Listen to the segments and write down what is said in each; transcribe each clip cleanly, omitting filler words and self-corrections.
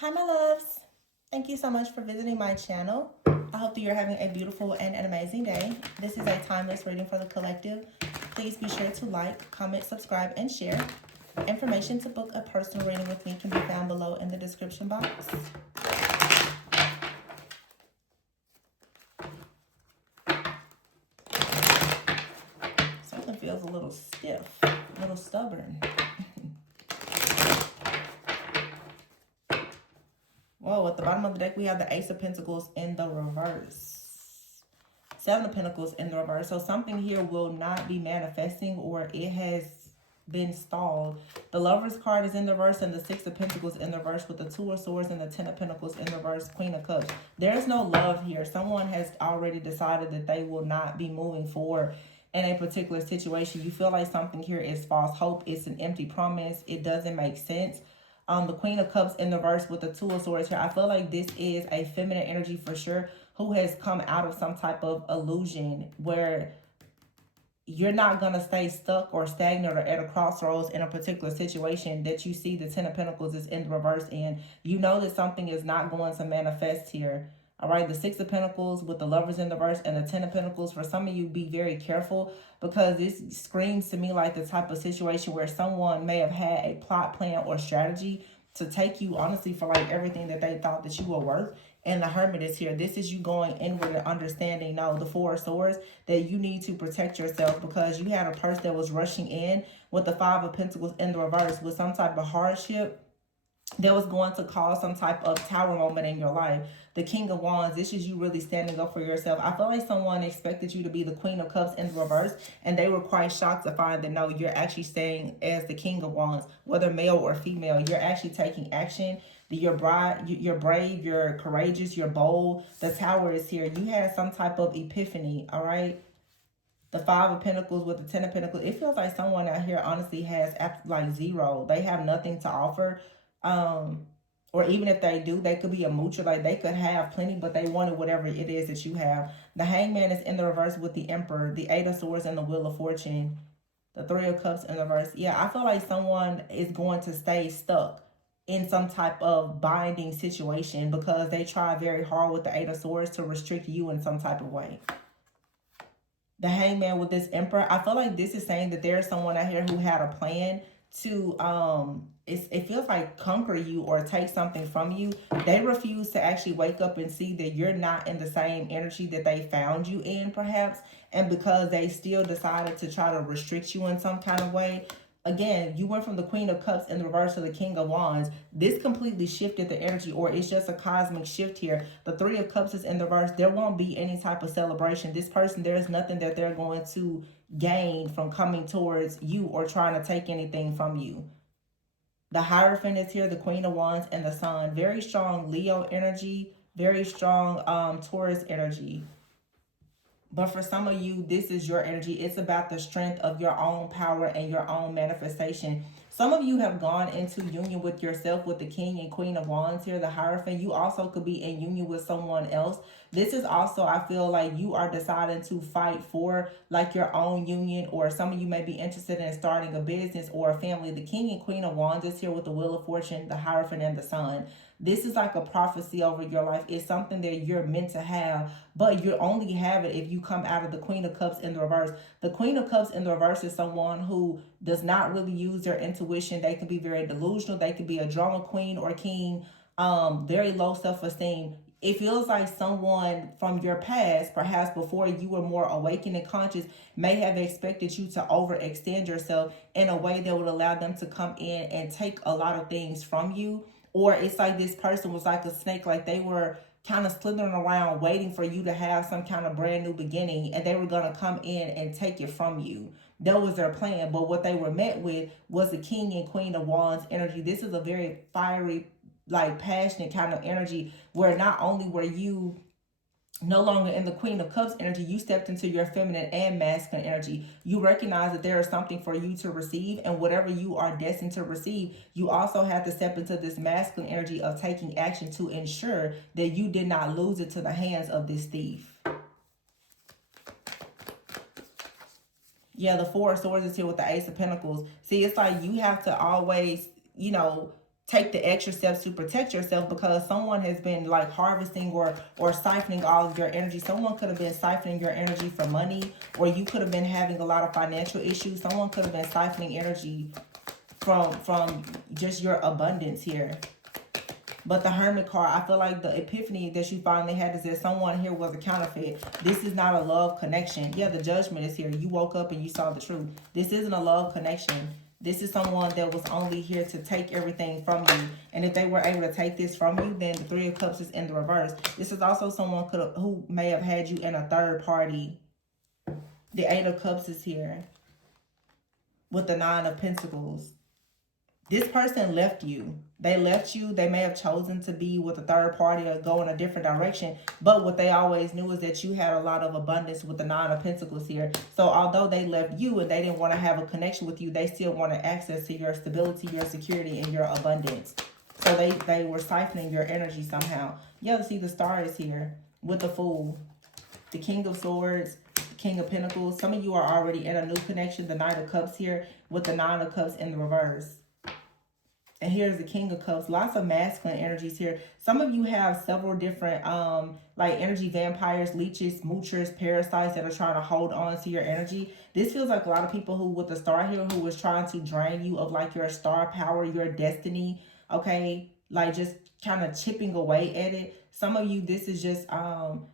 Hi, my loves. Thank you so much for visiting my channel. I hope that you're having a beautiful and an amazing day. This is a timeless reading for the collective. Please be sure to like, comment, subscribe, and share. Information to book a personal reading with me can be found below in the description box. Something feels a little stiff, a little stubborn. Whoa, at the bottom of the deck, we have the Ace of Pentacles in the reverse. Seven of Pentacles in the reverse. So something here will not be manifesting, or it has been stalled. The Lover's card is in the reverse, and the Six of Pentacles in the reverse, with the Two of Swords and the Ten of Pentacles in the reverse, Queen of Cups. There's no love here. Someone has already decided that they will not be moving forward in a particular situation. You feel like something here is false hope. It's an empty promise. It doesn't make sense. The Queen of Cups in the verse with the Two of Swords here. I feel like this is a feminine energy for sure, who has come out of some type of illusion where you're not going to stay stuck or stagnant or at a crossroads in a particular situation that you see the Ten of Pentacles is in the reverse in. You know that something is not going to manifest here. All right, the Six of Pentacles with the Lovers in the reverse and the Ten of Pentacles. For some of you, be very careful, because this screams to me like the type of situation where someone may have had a plot, plan, or strategy to take you, honestly, for like everything that they thought that you were worth. And the Hermit is here. This is you going inward and understanding, no, the Four of Swords, that you need to protect yourself, because you had a person that was rushing in with the Five of Pentacles in the reverse with some type of hardship that was going to cause some type of tower moment in your life. The King of Wands, this is you really standing up for yourself. I feel like someone expected you to be the Queen of Cups in the reverse, and they were quite shocked to find that no, you're actually staying as the King of Wands, whether male or female. You're actually taking action. You're brave, you're courageous, you're bold. The Tower is here. You had some type of epiphany, all right? The Five of Pentacles with the Ten of Pentacles. It feels like someone out here honestly has like zero. They have nothing to offer. Or even if they do, they could be a moocher. Like they could have plenty, but they wanted whatever it is that you have. The Hangman is in the reverse with the Emperor, the Eight of Swords, and the Wheel of Fortune. The Three of Cups in the reverse. Yeah, I feel like someone is going to stay stuck in some type of binding situation because they try very hard with the Eight of Swords to restrict you in some type of way. The Hangman with this Emperor, I feel like this is saying that there's someone out here who had a plan to it feels like conquer you or take something from you. They refuse to actually wake up and see that you're not in the same energy that they found you in, perhaps, and because they still decided to try to restrict you in some kind of way. Again, you went from the Queen of Cups in the reverse to the King of Wands. This completely shifted the energy, or it's just a cosmic shift here. The Three of Cups is in the reverse. There won't be any type of celebration. This person, there's nothing that they're going to gain from coming towards you or trying to take anything from you. The Hierophant is here, the Queen of Wands, and the Sun. Very strong Leo energy, very strong Taurus energy. But for some of you, this is your energy. It's about the strength of your own power and your own manifestation. Some of you have gone into union with yourself with the King and Queen of Wands here, the Hierophant. You also could be in union with someone else. This is also, I feel like you are deciding to fight for like your own union, or some of you may be interested in starting a business or a family. The King and Queen of Wands is here with the Wheel of Fortune, the Hierophant, and the Sun. This is like a prophecy over your life. It's something that you're meant to have, but you only have it if you come out of the Queen of Cups in the reverse. The Queen of Cups in the reverse is someone who does not really use their intuition. They can be very delusional. They can be a drama queen or king, very low self-esteem. It feels like someone from your past, perhaps before you were more awakened and conscious, may have expected you to overextend yourself in a way that would allow them to come in and take a lot of things from you. Or it's like this person was like a snake, like they were kind of slithering around waiting for you to have some kind of brand new beginning, and they were going to come in and take it from you. That was their plan. But what they were met with was the King and Queen of Wands energy. This is a very fiery, like passionate kind of energy, where not only were you no longer in the Queen of Cups energy, you stepped into your feminine and masculine energy. You recognize that there is something for you to receive, and whatever you are destined to receive, you also have to step into this masculine energy of taking action to ensure that you did not lose it to the hands of this thief. Yeah, the Four of Swords is here with the Ace of Pentacles. See, it's like you have to always, take the extra steps to protect yourself, because someone has been like harvesting or siphoning all of your energy. Someone could have been siphoning your energy for money, or you could have been having a lot of financial issues. Someone could have been siphoning energy from just your abundance here. But the Hermit card, I feel like the epiphany that you finally had is that someone here was a counterfeit. This is not a love connection. Yeah, the Judgment is here. You woke up and you saw the truth. This isn't a love connection. This is someone that was only here to take everything from you. And if they were able to take this from you, then the Three of Cups is in the reverse. This is also someone who may have had you in a third party. The Eight of Cups is here with the Nine of Pentacles. This person left you. They left you. They may have chosen to be with a third party or go in a different direction. But what they always knew is that you had a lot of abundance with the Nine of Pentacles here. So although they left you and they didn't want to have a connection with you, they still wanted access to your stability, your security, and your abundance. So they were siphoning your energy somehow. Yeah, see the Star is here with the Fool. The King of Swords, the King of Pentacles. Some of you are already in a new connection. The Knight of Cups here with the Nine of Cups in the reverse. And here's the King of Cups. Lots of masculine energies here. Some of you have several different like energy vampires, leeches, moochers, parasites that are trying to hold on to your energy. This feels like a lot of people who with the Star here who was trying to drain you of like your star power, your destiny. Okay, like just kind of chipping away at it. Some of you, this is just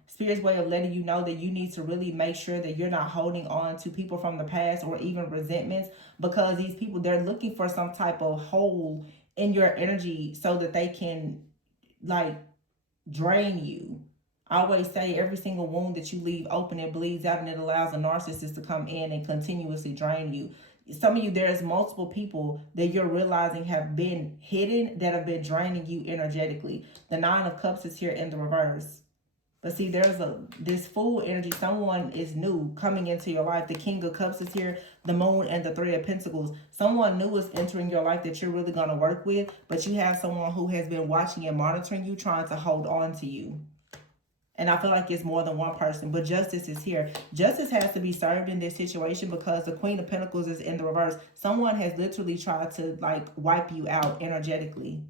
Spirit's way of letting you know that you need to really make sure that you're not holding on to people from the past or even resentments, because these people, they're looking for some type of hole in your energy so that they can like drain you. I always say every single wound that you leave open, it bleeds out, and it allows a narcissist to come in and continuously drain you. Some of you, there's multiple people that you're realizing have been hidden that have been draining you energetically. The Nine of Cups is here in the reverse. But see, there's this Fool energy. Someone is new coming into your life. The King of Cups is here, the Moon, and the Three of Pentacles. Someone new is entering your life that you're really going to work with, but you have someone who has been watching and monitoring you, trying to hold on to you. And I feel like it's more than one person, but justice is here. Justice has to be served in this situation because the Queen of Pentacles is in the reverse. Someone has literally tried to like wipe you out energetically.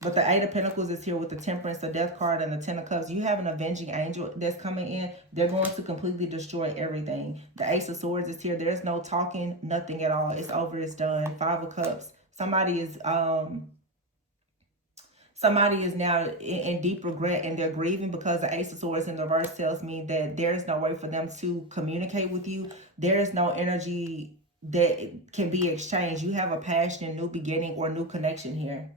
But the Eight of Pentacles is here with the Temperance, the Death card, and the Ten of Cups. You have an avenging angel that's coming in. They're going to completely destroy everything. The Ace of Swords is here. There's no talking, nothing at all. It's over, it's done. Five of Cups. Somebody is now in deep regret and they're grieving because the Ace of Swords in the reverse tells me that there's no way for them to communicate with you. There's no energy that can be exchanged. You have a passion, new beginning, or new connection here.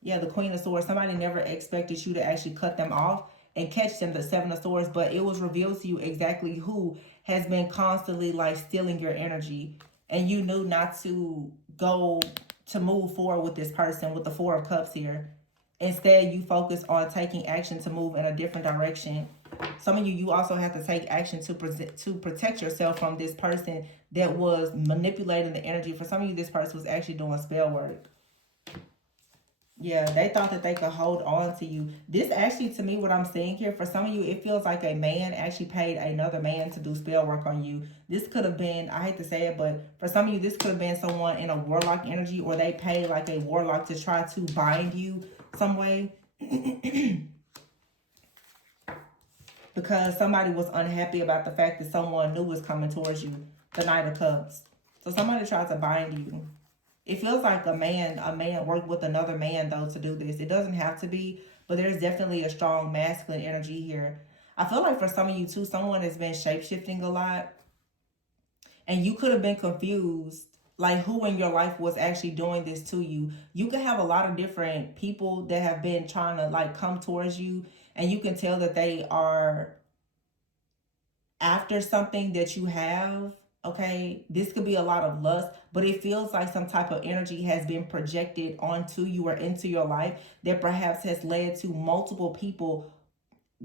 Yeah, the Queen of Swords. Somebody never expected you to actually cut them off and catch them, the Seven of Swords. But it was revealed to you exactly who has been constantly like stealing your energy. And you knew not to go to move forward with this person with the Four of Cups here. Instead, you focus on taking action to move in a different direction. Some of you, you also have to take action to protect yourself from this person that was manipulating the energy. For some of you, this person was actually doing spell work. Yeah, they thought that they could hold on to you. This actually, to me, what I'm seeing here, for some of you, it feels like a man actually paid another man to do spell work on you. This could have been, I hate to say it, but for some of you, this could have been someone in a warlock energy, or they paid like a warlock to try to bind you some way. Because somebody was unhappy about the fact that someone new was coming towards you. The Knight of Cups. So somebody tried to bind you. It feels like a man worked with another man, though, to do this. It doesn't have to be, but there's definitely a strong masculine energy here. I feel like for some of you, too, someone has been shape-shifting a lot. And you could have been confused, like who in your life was actually doing this to you. You could have a lot of different people that have been trying to, like, come towards you. And you can tell that they are after something that you have. Okay, this could be a lot of lust, but it feels like some type of energy has been projected onto you or into your life that perhaps has led to multiple people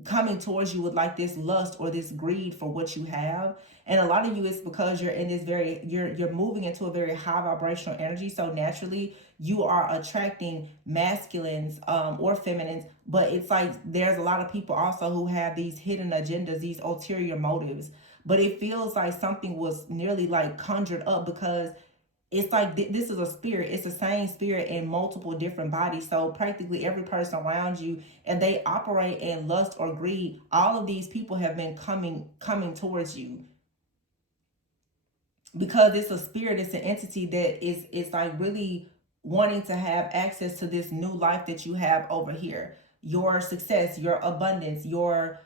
coming towards you with like this lust or this greed for what you have. And a lot of you, it's because you're in this you're moving into a very high vibrational energy. So naturally you are attracting masculines or feminines, but it's like there's a lot of people also who have these hidden agendas, these ulterior motives. But it feels like something was nearly like conjured up because it's like this is a spirit. It's the same spirit in multiple different bodies. So practically every person around you, and they operate in lust or greed. All of these people have been coming towards you because it's a spirit. It's an entity that is like really wanting to have access to this new life that you have over here. Your success, your abundance, your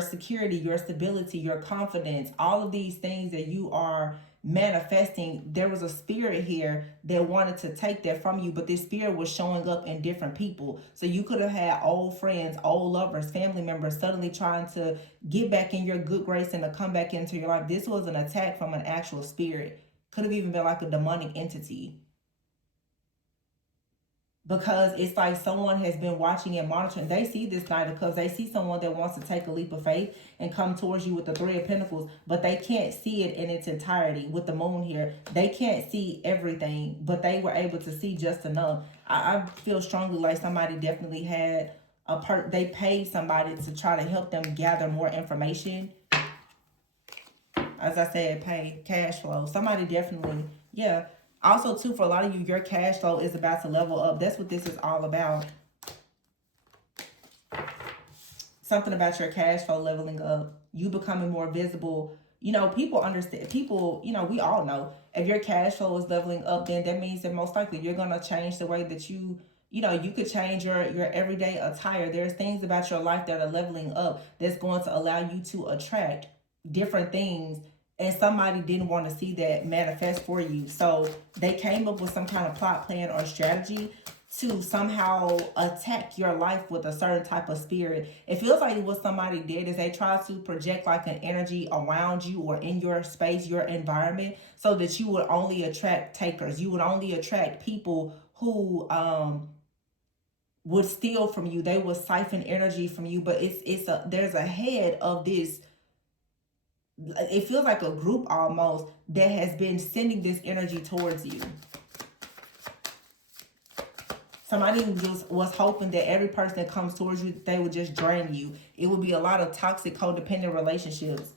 security, your stability, your confidence, all of these things that you are manifesting. There was a spirit here that wanted to take that from you, but this spirit was showing up in different people. So you could have had old friends, old lovers, family members suddenly trying to get back in your good grace and to come back into your life. This was an attack from an actual spirit. Could have even been like a demonic entity, because it's like someone has been watching and monitoring. They see this Knight of Cups. They see someone that wants to take a leap of faith and come towards you with the Three of Pentacles, but they can't see it in its entirety. With the moon here, they can't see everything, but they were able to see just enough. I feel strongly like somebody definitely had they paid somebody to try to help them gather more information. As I said, pay, cash flow. Somebody definitely, yeah. Also, too, for a lot of you, your cash flow is about to level up. That's what this is all about. Something about your cash flow leveling up. You becoming more visible. You know, people understand. People, you know, we all know. If your cash flow is leveling up, then that means that most likely you're going to change the way that you know, you could change your everyday attire. There's things about your life that are leveling up that's going to allow you to attract different things, and somebody didn't want to see that manifest for you. So they came up with some kind of plot, plan, or strategy to somehow attack your life with a certain type of spirit. It feels like what somebody did is they tried to project like an energy around you or in your space, your environment, so that you would only attract takers. You would only attract people who would steal from you. They would siphon energy from you. But there's a head of this. It feels like a group almost that has been sending this energy towards you. Somebody just was hoping that every person that comes towards you, they would just drain you. It would be a lot of toxic, codependent relationships.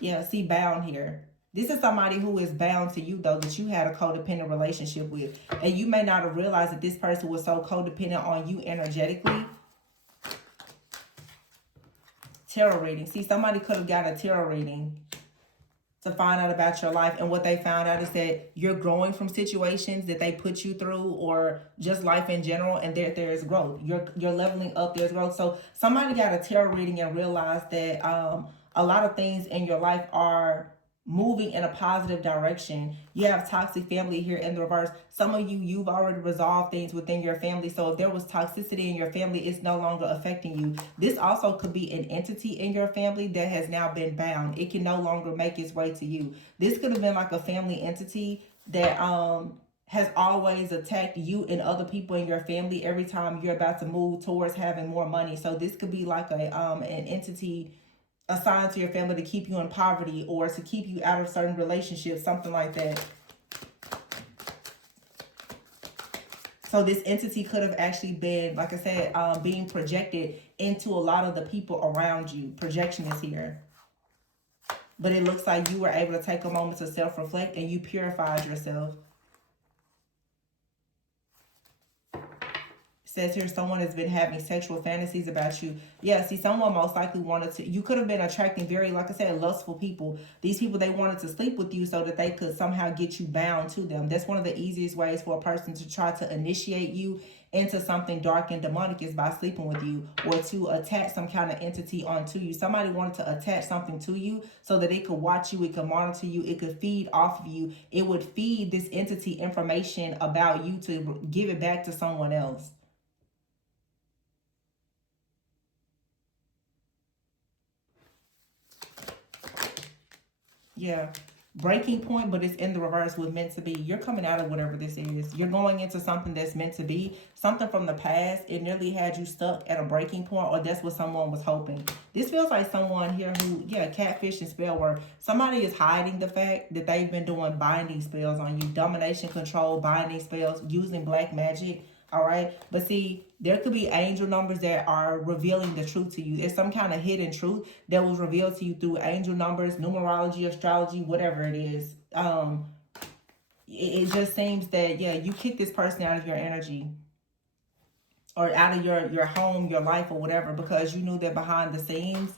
Yeah, see, bound here. This is somebody who is bound to you, though, that you had a codependent relationship with. And you may not have realized that this person was so codependent on you energetically. Tarot reading. See, somebody could have got a tarot reading to find out about your life, and what they found out is that you're growing from situations that they put you through, or just life in general, and there is growth. You're leveling up, there's growth. So somebody got a tarot reading and realized that a lot of things in your life are moving in a positive direction. You have toxic family here in the reverse. Some of you've already resolved things within your family. So if there was toxicity in your family, it's no longer affecting you. This also could be an entity in your family that has now been bound. It can no longer make its way to you. This could have been like a family entity that has always attacked you and other people in your family every time you're about to move towards having more money. So this could be like an entity assigned to your family to keep you in poverty or to keep you out of certain relationships, something like that. So this entity could have actually been, like I said, being projected into a lot of the people around you. Projection is here. But it looks like you were able to take a moment to self-reflect and you purified yourself. Says here someone has been having sexual fantasies about you. Yeah, see, someone most likely wanted to, you could have been attracting very, like I said, lustful people. These people, they wanted to sleep with you so that they could somehow get you bound to them. That's one of the easiest ways for a person to try to initiate you into something dark and demonic, is by sleeping with you, or to attach some kind of entity onto you. Somebody wanted to attach something to you so that it could watch you, it could monitor you, it could feed off of you. It would feed this entity information about you to give it back to someone else. Yeah. Breaking point, but it's in the reverse with meant to be. You're coming out of whatever this is. You're going into something that's meant to be. Something from the past. It nearly had you stuck at a breaking point, or that's what someone was hoping. This feels like someone here who, yeah, catfish and spell work. Somebody is hiding the fact that they've been doing binding spells on you. Domination, control, binding spells, using black magic. All right. But see, there could be angel numbers that are revealing the truth to you. There's some kind of hidden truth that was revealed to you through angel numbers, numerology, astrology, whatever it is. it just seems that, yeah, you kick this person out of your energy, or out of your home, your life, or whatever, because you knew that behind the scenes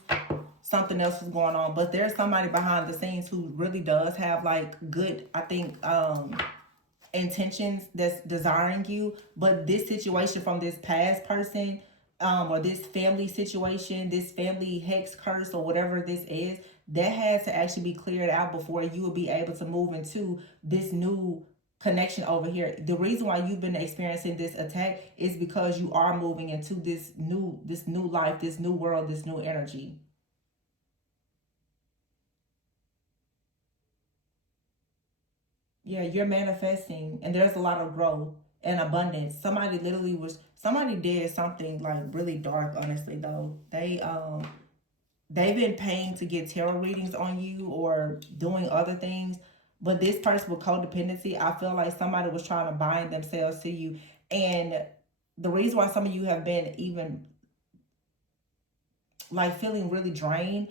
something else was going on. But there's somebody behind the scenes who really does have like good, I think, intentions, that's desiring you. But this situation from this past person, or this family situation, this family hex, curse, or whatever this is, that has to actually be cleared out before you will be able to move into this new connection over here. The reason why you've been experiencing this attack is because you are moving into this new life, this new world, this new energy. Yeah, you're manifesting, and there's a lot of growth and abundance. Somebody did something like really dark, honestly, though. They've been paying to get tarot readings on you or doing other things. But this person with codependency, I feel like somebody was trying to bind themselves to you. And the reason why some of you have been even like feeling really drained,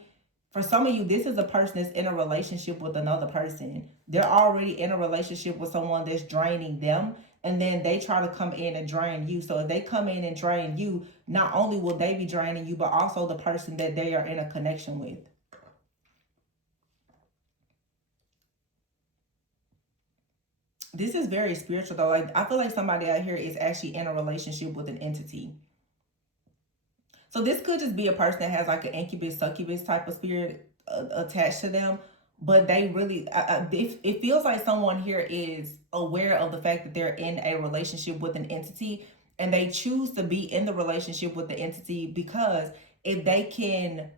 for some of you, this is a person that's in a relationship with another person. They're already in a relationship with someone that's draining them, and then they try to come in and drain you. So if they come in and drain you, not only will they be draining you, but also the person that they are in a connection with. This is very spiritual though. Like, I feel like somebody out here is actually in a relationship with an entity. So this could just be a person that has like an incubus, succubus type of spirit attached to them. But they really, it feels like someone here is aware of the fact that they're in a relationship with an entity, and they choose to be in the relationship with the entity because if they can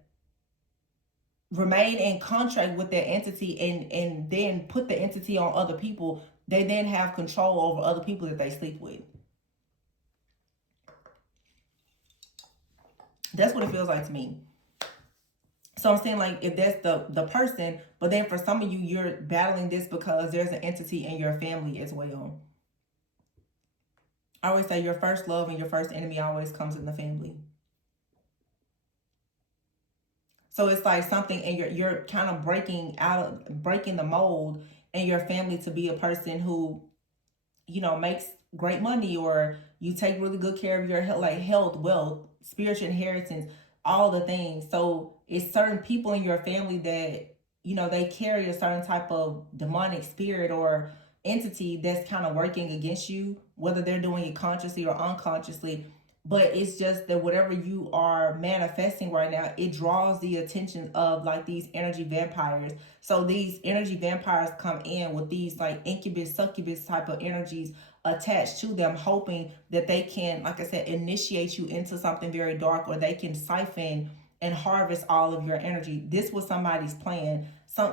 remain in contract with their entity and then put the entity on other people, they then have control over other people that they sleep with. That's what it feels like to me. So I'm saying, like, if that's the person, but then for some of you, you're battling this because there's an entity in your family as well. I always say your first love and your first enemy always comes in the family. So it's like something, and you're kind of breaking the mold in your family to be a person who, makes great money, or you take really good care of your health, like health, wealth, spiritual inheritance, all the things. So it's certain people in your family that, they carry a certain type of demonic spirit or entity that's kind of working against you, whether they're doing it consciously or unconsciously. But it's just that whatever you are manifesting right now, it draws the attention of like these energy vampires. So these energy vampires come in with these like incubus, succubus type of energies attached to them, hoping that they can, like I said, initiate you into something very dark, or they can siphon and harvest all of your energy. This was somebody's plan.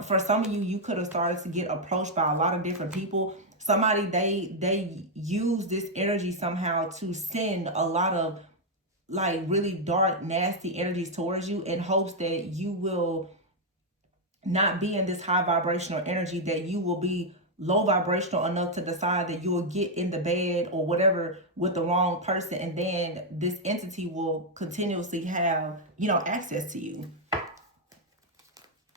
For some of you, you could have started to get approached by a lot of different people. Somebody, they use this energy somehow to send a lot of like really dark, nasty energies towards you in hopes that you will not be in this high vibrational energy, that you will be low vibrational enough to decide that you will get in the bed or whatever with the wrong person, and then this entity will continuously have, access to you.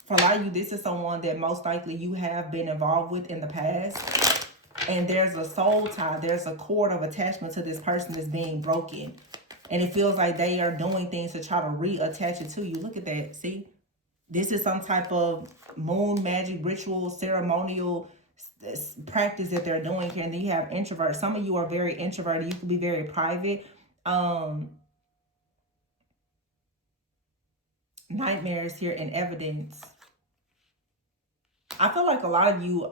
For a lot of you, this is someone that most likely you have been involved with in the past, and there's a soul tie, there's a cord of attachment to this person that's being broken, and it feels like they are doing things to try to reattach it to you. Look at that. See, this is some type of moon magic ritual, ceremonial practice that they're doing here. And then you have introverts. Some of you are very introverted. You can be very private. Nightmares here in evidence. I feel like a lot of you,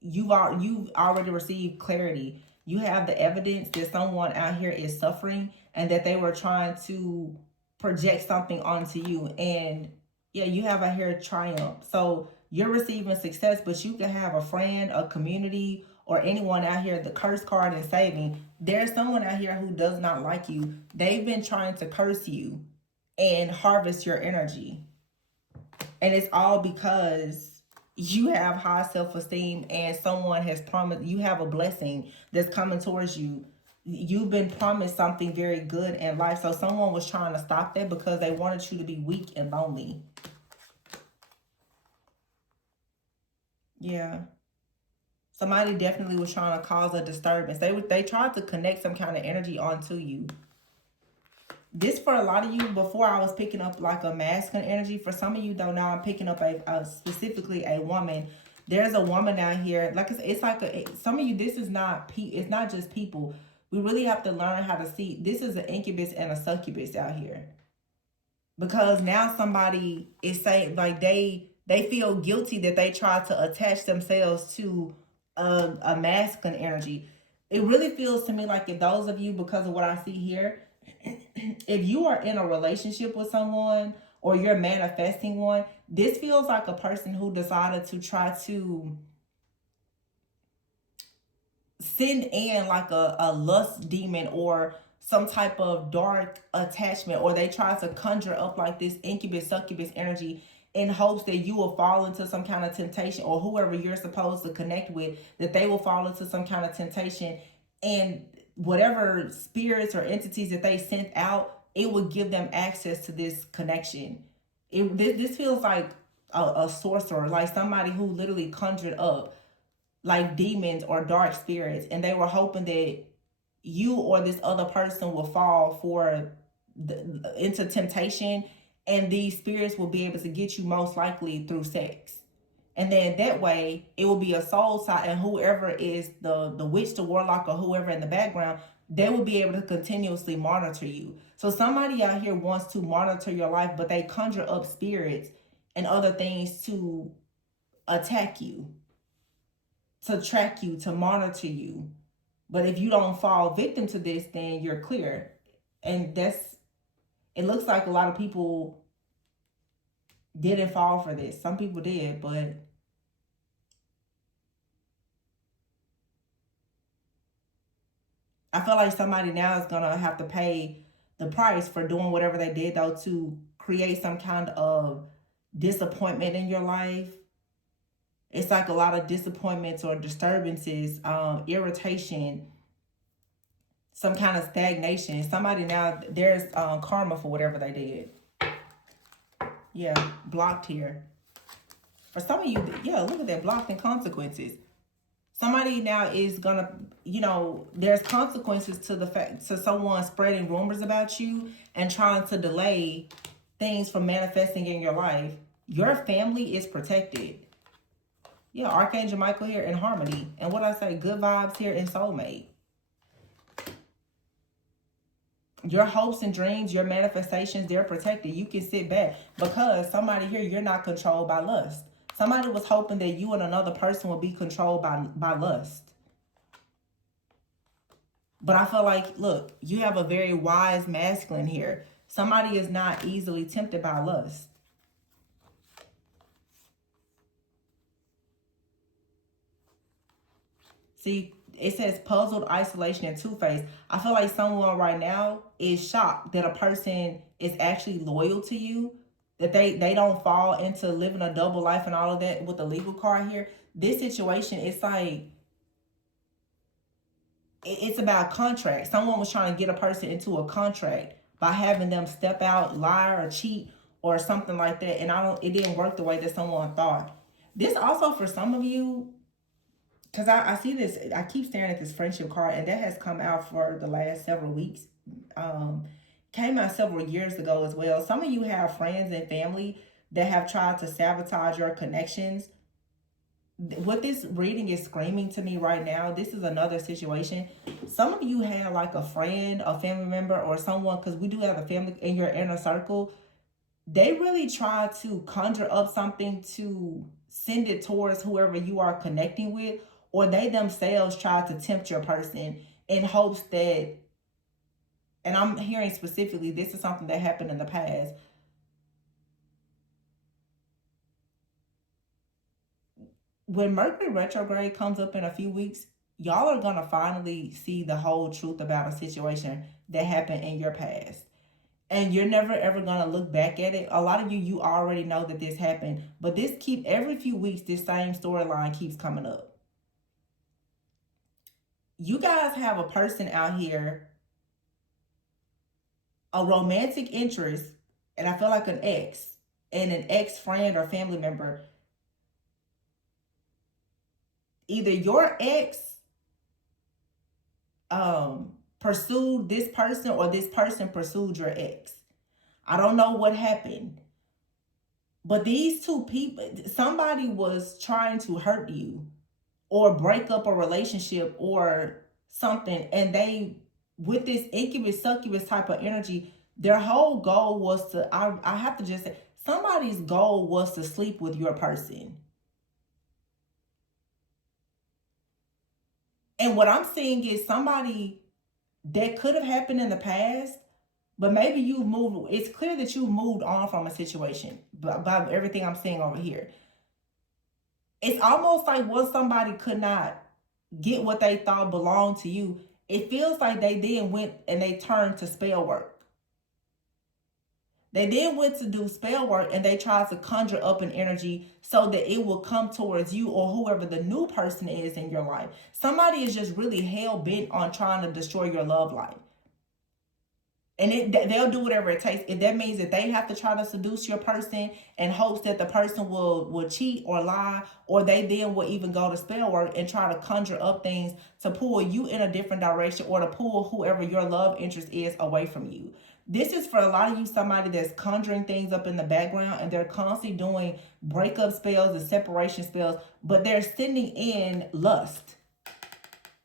you've already received clarity. You have the evidence that someone out here is suffering, and that they were trying to project something onto you. And yeah, you have a here triumph. So you're receiving success, but you can have a friend, a community, or anyone out here, the curse card and saving. There's someone out here who does not like you. They've been trying to curse you and harvest your energy. And it's all because you have high self-esteem, and someone has promised you have a blessing that's coming towards you. You've been promised something very good in life. So someone was trying to stop that because they wanted you to be weak and lonely. Yeah. Somebody definitely was trying to cause a disturbance. They tried to connect some kind of energy onto you. This for a lot of you, before I was picking up like a masculine energy. For some of you though, now I'm picking up a specifically a woman. There's a woman out here. Like I said, it's like some of you, this is not it's not just people. We really have to learn how to see. This is an incubus and a succubus out here. Because now somebody is saying like they feel guilty that they try to attach themselves to a masculine energy. It really feels to me like if those of you, because of what I see here, if you are in a relationship with someone or you're manifesting one, this feels like a person who decided to try to send in like a lust demon or some type of dark attachment, or they try to conjure up like this incubus succubus energy in hopes that you will fall into some kind of temptation, or whoever you're supposed to connect with, that they will fall into some kind of temptation, and whatever spirits or entities that they sent out, it would give them access to this connection. This feels like a sorcerer, like somebody who literally conjured up like demons or dark spirits, and they were hoping that you or this other person will fall for into temptation, and these spirits will be able to get you most likely through sex. And then that way it will be a soul tie, and whoever is the witch, the warlock, or whoever in the background, they will be able to continuously monitor you. So somebody out here wants to monitor your life, but they conjure up spirits and other things to attack you, to track you, to monitor you. But if you don't fall victim to this, then you're clear. And it looks like a lot of people didn't fall for this. Some people did, but I feel like somebody now is going to have to pay the price for doing whatever they did, though, to create some kind of disappointment in your life. It's like a lot of disappointments or disturbances, irritation, some kind of stagnation. Somebody now, there's karma for whatever they did. Yeah, blocked here. For some of you, yeah, look at that, blocked and consequences. Somebody now is gonna, there's consequences to the fact, to someone spreading rumors about you and trying to delay things from manifesting in your life. Your family is protected. Yeah, Archangel Michael here in harmony. And what I say, good vibes here in soulmate. Your hopes and dreams, your manifestations, they're protected. You can sit back because somebody here, you're not controlled by lust. Somebody was hoping that you and another person would be controlled by lust. But I feel like, look, you have a very wise masculine here. Somebody is not easily tempted by lust. See, it says puzzled, isolation, and two-faced. I feel like someone right now is shocked that a person is actually loyal to you, that they don't fall into living a double life and all of that with the legal card here. This situation, it's like, it's about contract. Someone was trying to get a person into a contract by having them step out, lie or cheat or something like that. And it didn't work the way that someone thought. This also for some of you, because I see this, I keep staring at this friendship card, and that has come out for the last several weeks. Came out several years ago as well. Some of you have friends and family that have tried to sabotage your connections. What this reading is screaming to me right now, this is another situation. Some of you have like a friend, a family member, or someone, because we do have a family in your inner circle. They really try to conjure up something to send it towards whoever you are connecting with, or they themselves try to tempt your person in hopes that, and I'm hearing specifically, this is something that happened in the past. When Mercury retrograde comes up in a few weeks, y'all are going to finally see the whole truth about a situation that happened in your past. And you're never ever going to look back at it. A lot of you already know that this happened, but every few weeks, this same storyline keeps coming up. You guys have a person out here, a romantic interest, and I feel like an ex and an ex friend or family member either your ex pursued this person or this person pursued your ex. I don't know what happened. But these two people, somebody was trying to hurt you or break up a relationship or something. And they, with this incubus, succubus type of energy, their whole goal was to, I have to just say, somebody's goal was to sleep with your person. And what I'm seeing is somebody that could have happened in the past, but maybe you've moved. It's clear that you've moved on from a situation by everything I'm seeing over here. It's almost like once somebody could not get what they thought belonged to you, it feels like they then went and they turned to spell work. They then went to do spell work and they tried to conjure up an energy so that it will come towards you or whoever the new person is in your life. Somebody is just really hell bent on trying to destroy your love life. And they'll do whatever it takes. If that means that they have to try to seduce your person in hopes that the person will cheat or lie, or they then will even go to spell work and try to conjure up things to pull you in a different direction or to pull whoever your love interest is away from you. This is for a lot of you, somebody that's conjuring things up in the background and they're constantly doing breakup spells and separation spells, but they're sending in lust.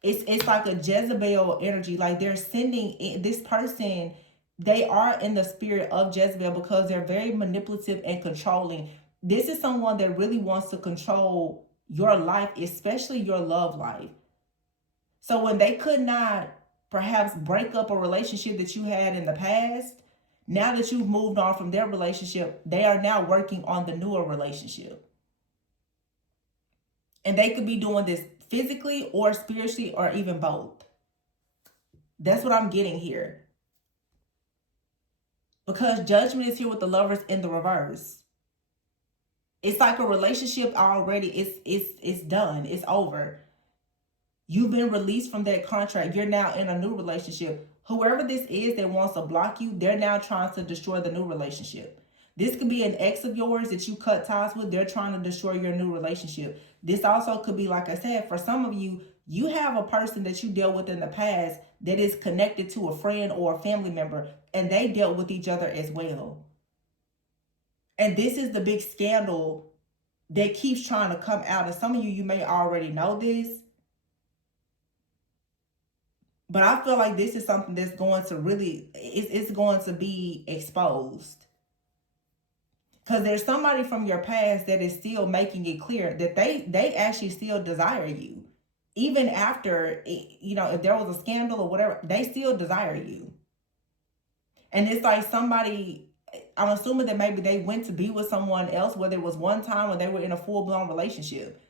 It's like a Jezebel energy. Like they're sending in this person. They are in the spirit of Jezebel because they're very manipulative and controlling. This is someone that really wants to control your life, especially your love life. So when they could not perhaps break up a relationship that you had in the past, now that you've moved on from their relationship, they are now working on the newer relationship. And they could be doing this physically or spiritually or even both. That's what I'm getting here. Because judgment is here with the Lovers in the reverse. It's like a relationship already. It's done. It's over. You've been released from that contract. You're now in a new relationship. Whoever this is that wants to block you, they're now trying to destroy the new relationship. This could be an ex of yours that you cut ties with. They're trying to destroy your new relationship. This also could be, like I said, for some of you, you have a person that you dealt with in the past that is connected to a friend or a family member, and they dealt with each other as well. And this is the big scandal that keeps trying to come out. And some of you, you may already know this, but I feel like this is something that's going to really, it's going to be exposed. Because there's somebody from your past that is still making it clear that they actually still desire you. Even after, if there was a scandal or whatever, they still desire you. And it's like somebody, I'm assuming that maybe they went to be with someone else, whether it was one time or they were in a full-blown relationship.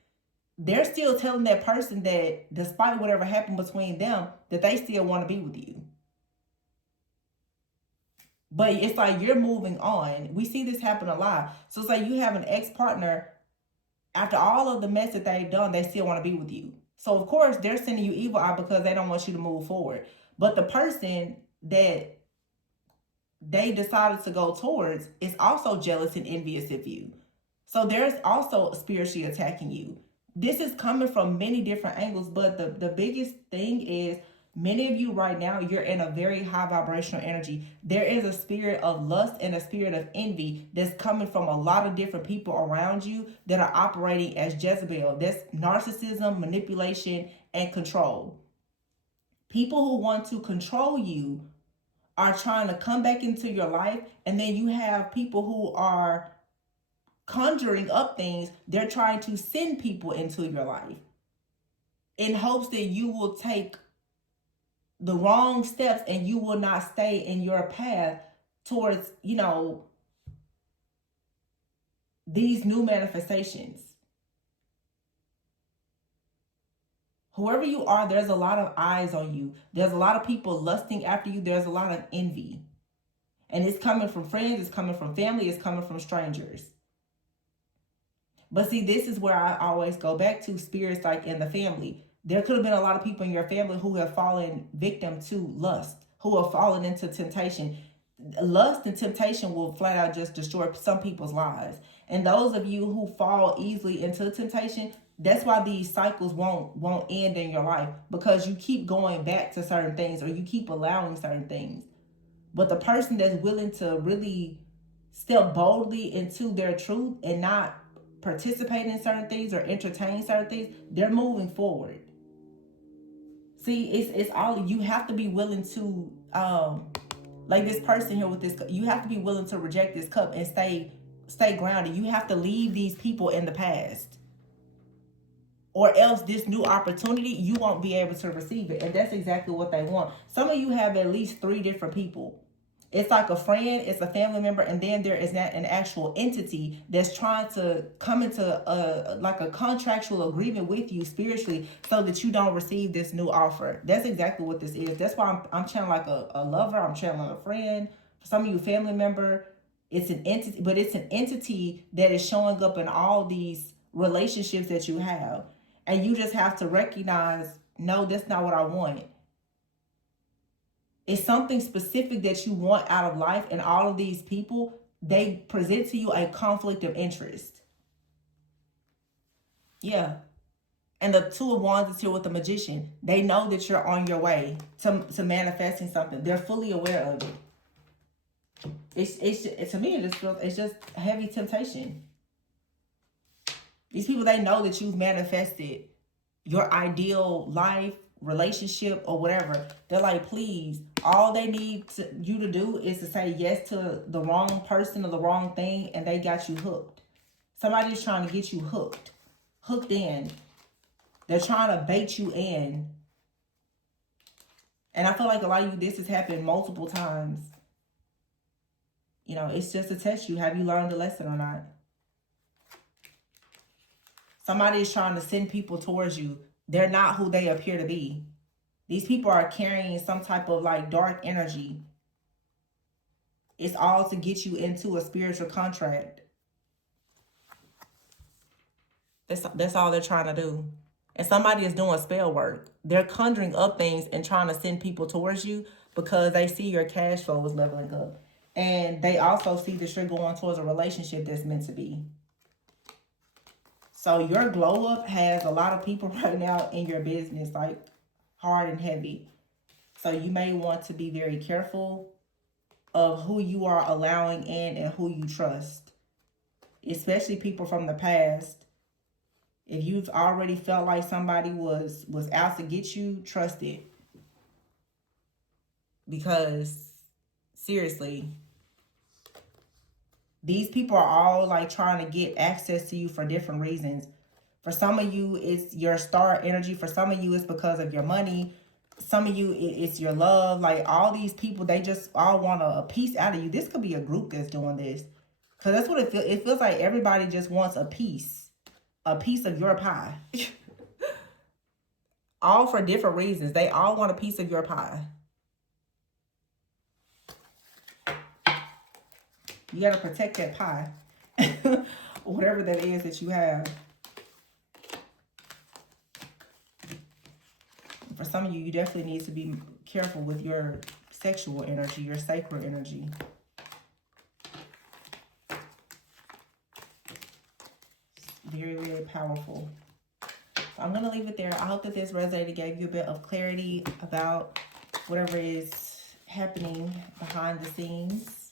They're still telling that person that despite whatever happened between them, that they still want to be with you. But it's like you're moving on. We see this happen a lot. So it's like you have an ex-partner, after all of the mess that they've done, they still want to be with you. So of course they're sending you evil eye because they don't want you to move forward. But the person that they decided to go towards is also jealous and envious of you. So there's also spiritually attacking you. This is coming from many different angles, but the biggest thing is many of you right now, you're in a very high vibrational energy. There is a spirit of lust and a spirit of envy that's coming from a lot of different people around you that are operating as Jezebel. That's narcissism, manipulation, and control. People who want to control you are trying to come back into your life, and then you have people who are conjuring up things. They're trying to send people into your life in hopes that you will take the wrong steps and you will not stay in your path towards, these new manifestations. Whoever you are, there's a lot of eyes on you. There's a lot of people lusting after you. There's a lot of envy. And it's coming from friends, it's coming from family, it's coming from strangers. But see, this is where I always go back to spirits like in the family. There could have been a lot of people in your family who have fallen victim to lust, who have fallen into temptation. Lust and temptation will flat out just destroy some people's lives. And those of you who fall easily into temptation, That's why these cycles won't end in your life, because you keep going back to certain things, or you keep allowing certain things. But the person that's willing to really step boldly into their truth and not participate in certain things or entertain certain things, they're moving forward. See, it's all, you have to be willing to like this person here with this, you have to be willing to reject this cup and stay grounded. You have to leave these people in the past, or else this new opportunity, you won't be able to receive it. And that's exactly what they want. Some of you have at least 3 different people. It's like a friend, it's a family member, and then there is an actual entity that's trying to come into a contractual agreement with you spiritually, so that you don't receive this new offer. That's exactly what this is. That's why I'm channeling like a lover, I'm channeling a friend. For some of you, family member. It's an entity, but it's an entity that is showing up in all these relationships that you have. And you just have to recognize, no, that's not what I want. It's something specific that you want out of life, and all of these people, they present to you a conflict of interest. Yeah. And the 2 of Wands is here with the Magician. They know that you're on your way to manifesting something. They're fully aware of it. It's to me, it's just heavy temptation. These people, they know that you've manifested your ideal life, relationship, or whatever. They're like, please, all they need you to do is to say yes to the wrong person or the wrong thing, and they got you hooked. Somebody's trying to get you hooked in. They're trying to bait you in. And I feel like a lot of you, this has happened multiple times. You know, it's just to test you. Have you learned the lesson or not? Somebody is trying to send people towards you. They're not who they appear to be. These people are carrying some type of like dark energy. It's all to get you into a spiritual contract. That's all they're trying to do. And somebody is doing spell work. They're conjuring up things and trying to send people towards you because they see your cash flow is leveling up. And they also see that you're going towards a relationship that's meant to be. So your glow up has a lot of people right now in your business, like hard and heavy. So you may want to be very careful of who you are allowing in and who you trust, especially people from the past. If you've already felt like somebody was out to get you, trust it. Because seriously, these people are all like trying to get access to you for different reasons. For some of you, it's your star energy. For some of you, it's because of your money. Some of you, it's your love. Like all these people, they just all want a piece out of you. This could be a group that's doing this. Because that's what it feels. It feels like everybody just wants a piece of your pie. All for different reasons. They all want a piece of your pie. You got to protect that pie. Whatever that is that you have. For some of you, you definitely need to be careful with your sexual energy, your sacred energy. Very, very powerful. So I'm going to leave it there. I hope that this resonated, gave you a bit of clarity about whatever is happening behind the scenes.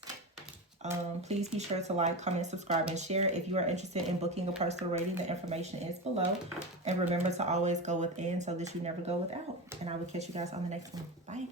Please be sure to like, comment, subscribe, and share. If you are interested in booking a personal reading, the information is below. And remember to always go within so that you never go without. And I will catch you guys on the next one. Bye.